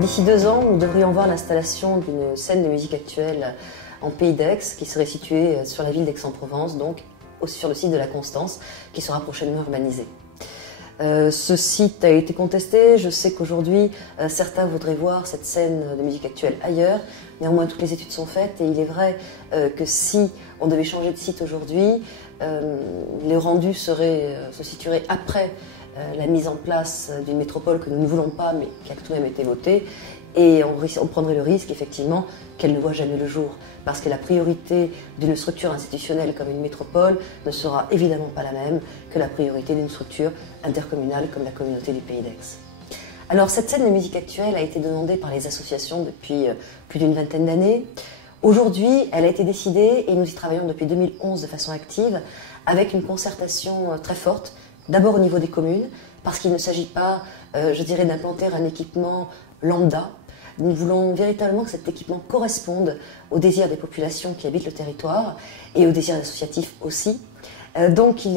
D'ici 2 ans, nous devrions voir l'installation d'une scène de musique actuelle en Pays d'Aix, qui serait située sur la ville d'Aix-en-Provence, donc sur le site de la Constance, qui sera prochainement urbanisé. Ce site a été contesté. Je sais qu'aujourd'hui, certains voudraient voir cette scène de musique actuelle ailleurs. Néanmoins, toutes les études sont faites et il est vrai que si on devait changer de site aujourd'hui, les rendus se situeraient après la mise en place d'une métropole que nous ne voulons pas, mais qui a tout de même été votée. Et on prendrait le risque, effectivement, qu'elle ne voit jamais le jour. Parce que la priorité d'une structure institutionnelle comme une métropole ne sera évidemment pas la même que la priorité d'une structure intercommunale comme la communauté du Pays d'Aix. Alors, cette scène de musique actuelle a été demandée par les associations depuis plus d'une vingtaine d'années. Aujourd'hui, elle a été décidée, et nous y travaillons depuis 2011 de façon active, avec une concertation très forte, d'abord au niveau des communes, parce qu'il ne s'agit pas, je dirais, d'implanter un équipement lambda. Nous voulons véritablement que cet équipement corresponde aux désirs des populations qui habitent le territoire et aux désirs associatifs aussi. Donc il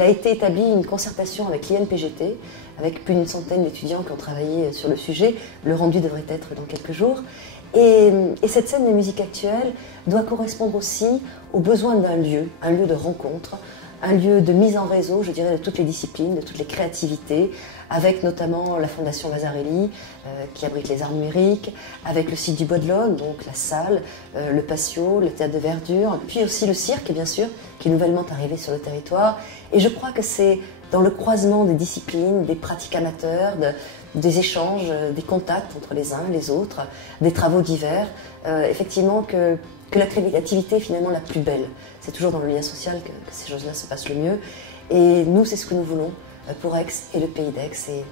a été établi une concertation avec l'INPGT, avec plus d'une centaine d'étudiants qui ont travaillé sur le sujet. Le rendu devrait être dans quelques jours. Et cette scène de musique actuelle doit correspondre aussi aux besoins d'un lieu, un lieu de rencontre, un lieu de mise en réseau, je dirais, de toutes les disciplines, de toutes les créativités, avec notamment la Fondation Vasarely, qui abrite les arts numériques, avec le site du Bois de l'Aune, donc la salle, le patio, le théâtre de verdure, puis aussi le cirque, bien sûr, qui est nouvellement arrivé sur le territoire. Et je crois que c'est dans le croisement des disciplines, des pratiques amateurs, des échanges, des contacts entre les uns et les autres, des travaux divers, effectivement que la créativité est finalement la plus belle. C'est toujours dans le lien social que ces choses-là se passent le mieux. Et nous, c'est ce que nous voulons pour Aix et le Pays d'Aix. Et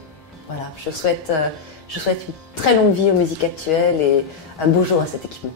voilà, je souhaite une très longue vie aux musiques actuelles et un beau jour à cet équipement.